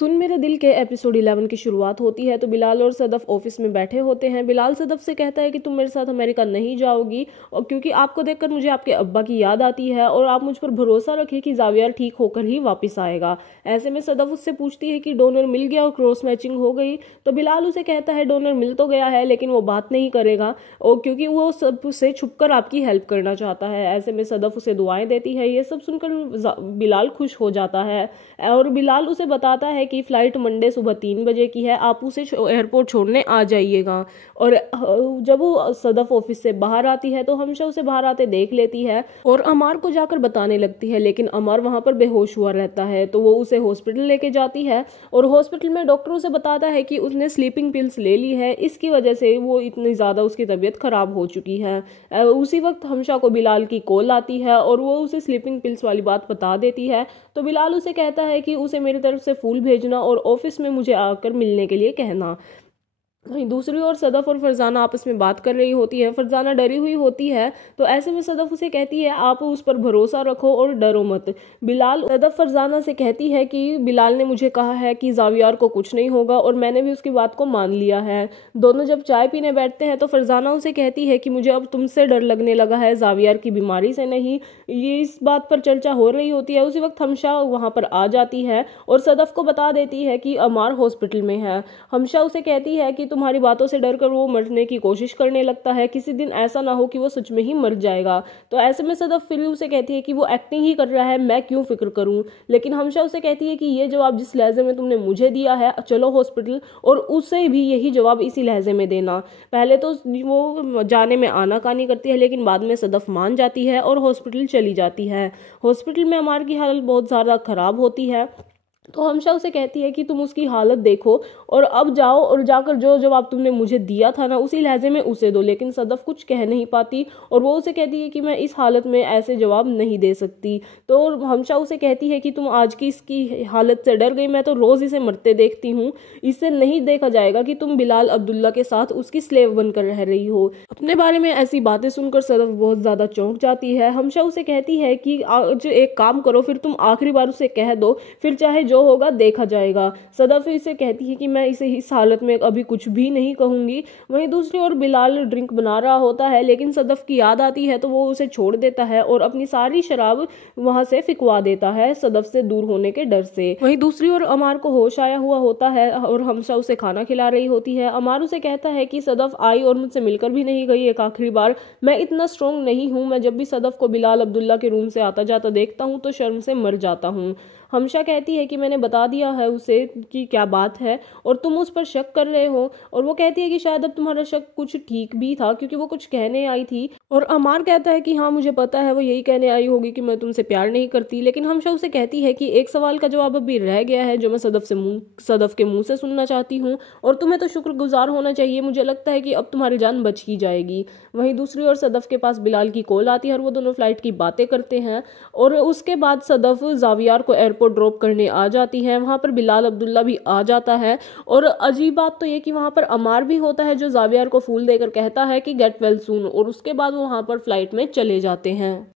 सुन मेरे दिल के एपिसोड 11 की शुरुआत होती है तो बिलाल और सदफ ऑफिस में बैठे होते हैं। बिलाल सदफ से कहता है कि तुम मेरे साथ अमेरिका नहीं जाओगी और क्योंकि आपको देखकर मुझे आपके अब्बा की याद आती है और आप मुझ पर भरोसा रखिए कि जावियर ठीक होकर ही वापस आएगा। ऐसे में सदफ उससे पूछती है कि डोनर मिल गया और क्रॉस मैचिंग हो गई। तो बिलाल उसे कहता है डोनर मिल तो गया है लेकिन वो बात नहीं करेगा और क्योंकि वो सबसे छुपकर आपकी हेल्प करना चाहता है। ऐसे में सदफ उसे दुआएं देती है। ये सब सुनकर बिलाल खुश हो जाता है और बिलाल उसे बताता है कि फ्लाइट मंडे सुबह 3 बजे की है, आप उसे एयरपोर्ट छोड़ने आ जाइएगा। और जब वो सदफ ऑफिस से बाहर आती है तो हमशा उसे बाहर आते देख लेती है और अमार को जाकर बताने लगती है, लेकिन अमार वहां पर बेहोश हुआ रहता है। तो वो उसे हॉस्पिटल लेके जाती है और हॉस्पिटल में डॉक्टर उसे बताता है कि उसने स्लीपिंग पिल्स ले ली है, इसकी वजह से वो इतनी ज्यादा उसकी तबीयत खराब हो चुकी है। उसी वक्त हमशा को बिलाल की कॉल आती है और वो उसे स्लीपिंग पिल्स वाली बात बता देती है। तो बिलाल उसे कहता है कि उसे मेरी तरफ से फूल भेजना और ऑफिस में मुझे आकर मिलने के लिए कहना। वहीं दूसरी ओर सदफ और फरजाना आपस में बात कर रही होती है। फरजाना डरी हुई होती है तो ऐसे में सदफ उसे कहती है आप उस पर भरोसा रखो और डरो मत। सदफ फरजाना से कहती है कि बिलाल ने मुझे कहा है कि जावियार को कुछ नहीं होगा और मैंने भी उसकी बात को मान लिया है। दोनों जब चाय पीने बैठते हैं तो फरजाना उसे कहती है कि मुझे अब तुमसे डर लगने लगा है, जावियार की बीमारी से नहीं। ये इस बात पर चर्चा हो रही होती है। उसी वक्त हमशा वहां पर आ जाती है और सदफ को बता देती है कि अमार हॉस्पिटल में है। हमशा उसे कहती है कि तुम्हारी बातों से डर कर वो मरने की कोशिश करने लगता है, किसी दिन ऐसा ना हो कि वो सच में ही मर जाएगा। तो ऐसे में सदफ फिर उसे कहती है कि वो एक्टिंग ही कर रहा है, मैं क्यों फिक्र करूं। लेकिन हमशा उसे कहती है कि ये जवाब जिस लहजे में तुमने मुझे दिया है, चलो हॉस्पिटल और उसे भी यही जवाब इसी लहजे में देना। पहले तो वो जाने में आनाकानी करती है लेकिन बाद में सदफ मान जाती है और हॉस्पिटल चली जाती है। हॉस्पिटल में अमार की हालत बहुत ज़्यादा खराब होती है तो हमशा उसे कहती है कि तुम उसकी हालत देखो और अब जाओ और जाकर जो जवाब तुमने मुझे दिया था ना उसी लहजे में उसे दो। लेकिन सदफ कुछ कह नहीं पाती और वो उसे कहती है कि मैं इस हालत में ऐसे जवाब नहीं दे सकती। तो हमशा उसे कहती है कि तुम आज की इसकी हालत से डर गई, मैं तो रोज इसे मरते देखती हूँ, इससे नहीं देखा जाएगा कि तुम बिलाल अब्दुल्ला के साथ उसकी स्लेव बनकर रह रही हो। अपने बारे में ऐसी बातें सुनकर सदफ बहुत ज्यादा चौंक जाती है। हमशा उसे कहती है कि आज एक काम करो, फिर तुम आखिरी बार उसे कह दो, फिर चाहे जो होगा देखा जाएगा। सदफ इसे कहती है कि मैं इसे इस हालत में अभी कुछ भी नहीं कहूंगी। वहीं दूसरी ओर बिलाल ड्रिंक बना रहा होता है लेकिन सदफ की याद आती है तो वो उसे छोड़ देता है और अपनी सारी शराब वहां से फिकवा देता है सदफ से दूर होने के डर से। वहीं दूसरी ओर अमार को होश आया हुआ होता है और हमशा उसे खाना खिला रही होती है। अमार उसे कहता है कि सदफ आई और मुझसे मिलकर भी नहीं गई एक आखिरी बार, मैं इतना स्ट्रोंग नहीं हूं, मैं जब भी सदफ को बिलाल अब्दुल्ला के रूम से आता जाता देखता हूं तो शर्म से मर जाता हूं। हमशा कहती है कि मैंने बता दिया है उसे कि क्या बात है और तुम उस पर शक कर रहे हो। और वो कहती है कि शायद अब तुम्हारा शक कुछ ठीक भी था क्योंकि वो कुछ कहने आई थी। और अमार कहता है कि हाँ मुझे पता है वो यही कहने आई होगी कि मैं तुमसे प्यार नहीं करती। लेकिन हमशा उसे कहती है कि एक सवाल का जवाब अभी रह गया है जो मैं सदफ के मुंह से सुनना चाहती हूँ और तुम्हें तो शुक्रगुजार होना चाहिए, मुझे लगता है कि अब तुम्हारी जान बच ही जाएगी। वहीं दूसरी ओर सदफ के पास बिलाल की कॉल आती है और वो दोनों फ्लाइट की बातें करते हैं और उसके बाद सदफ जावियार को एयरपोर्ट ड्रॉप करने आ जाती है। वहां पर बिलाल अब्दुल्ला भी आ जाता है और अजीब बात तो ये कि वहां पर अमार भी होता है जो जावियार को फूल देकर कहता है कि गेट वेल सून और उसके बाद वो वहां पर फ्लाइट में चले जाते हैं।